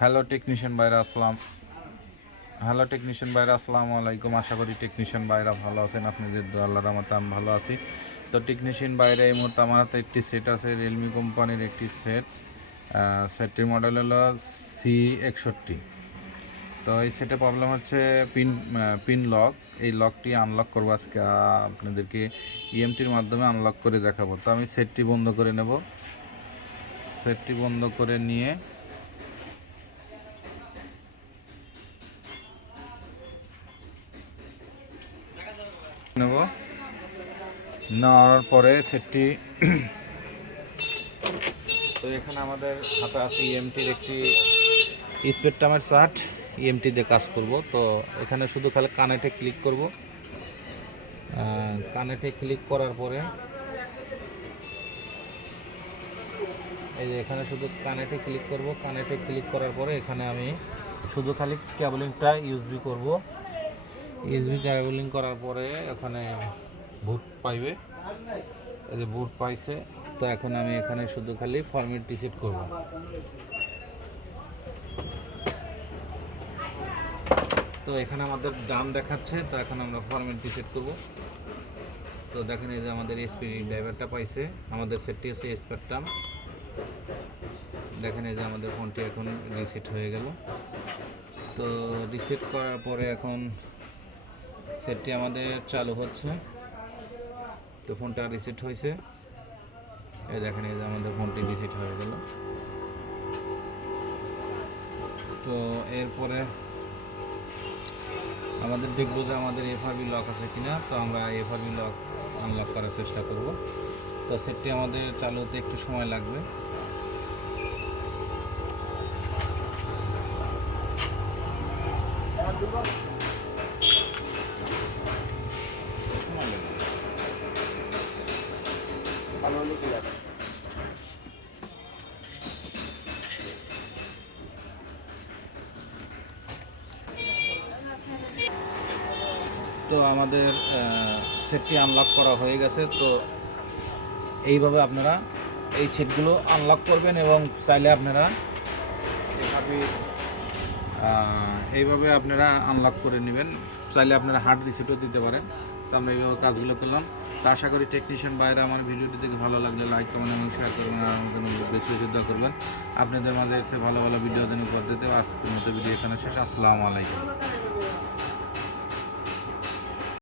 Hello technician ভাইরা আসসালামু আলাইকুম। আশা করি টেকনিশিয়ান ভাইরা ভালো আছেন। আপনাদের দোয়া আল্লাহর রহমতে আমি ভালো আছি। তো টেকনিশিয়ান ভাইরা এই মুহূর্তে আমার হাতে একটি সেট আছে, রিয়েলমি কোম্পানির একটি সেটটির মডেল হলো C61। তো এই সেটে প্রবলেম হচ্ছে পিন লক। এই লকটি আনলক করবো আজকে আপনাদেরকে ইএমটির মাধ্যমে আনলক করে দেখাবো। তো আমি সেটটি বন্ধ করে নেব। সেটটি বন্ধ করে নিয়ে নেওয়ার পরে সেটটি তো এখানে আমাদের হাতে আছে ইএমটির একটি স্পেকট্রামের চার্ট। ইএমটি দিয়ে কাজ করব। তো এখানে শুধু খালি কানেক্টে ক্লিক করব। কানেক্টে ক্লিক করার পরে এই যে এখানে শুধু কানেক্টে ক্লিক করব। কানেক্টে ক্লিক করার পরে এখানে আমি শুধু খালি কেবলিংটা ইউএসবি করব। ইউএসবি কেবলিং করার পরে এখানে বুট পাইবে। এই যে বুট পাইছে। তো এখন আমি এখানে শুধু খালি ফরম্যাট রিসেট করব। তো এখানে আমাদের ডান দেখাচ্ছে। তো এখন আমরা ফরম্যাট রিসেট করব। তো দেখেন এই যে আমাদের এসপি ড্রাইভারটা পাইছে। আমাদের সেটটি হচ্ছে স্পেকট্রাম। দেখেন এই যে আমাদের ফোনটি এখন রিসেট হয়ে গেল। তো রিসেট করার পরে এখন সেটটি আমাদের চালু হচ্ছে। তো ফোনটা রিসেট হয়েছে। এই দেখেন এই যে আমাদের ফোনটি রিসেট হয়ে গেল। তো এরপরে আমাদের দেখবো যে আমাদের এফআরবি লক আছে কিনা। তো আমরা এফআরবি লক আনলক করার চেষ্টা করব। তো সেটটি আমাদের চালু হতে একটু সময় লাগবে। তো আমাদের সেটটি আনলক করা হয়ে গেছে। তো এইভাবে আপনারা এই সেটগুলো আনলক করবেন এবং চাইলে আপনারা এইভাবে আপনারা আনলক করে নেবেন। চাইলে আপনারা হার্ড রিসেটও দিতে পারেন। তো আমরা এইভাবে কাজগুলো করলাম। তো আশা করি টেকনিশিয়ান বাইরে আমার ভিডিওটি দেখে ভালো লাগলে লাইক কমেন্ট এবং শেয়ার করবেন আর আমাদের বেশি বেশি দোয়া করবেন। আপনাদের মাঝে এসে ভালো ভালো ভিডিও দেন উপর দিতে। আজকের মতো ভিডিও এখানে শেষ। আসসালামু আলাইকুম।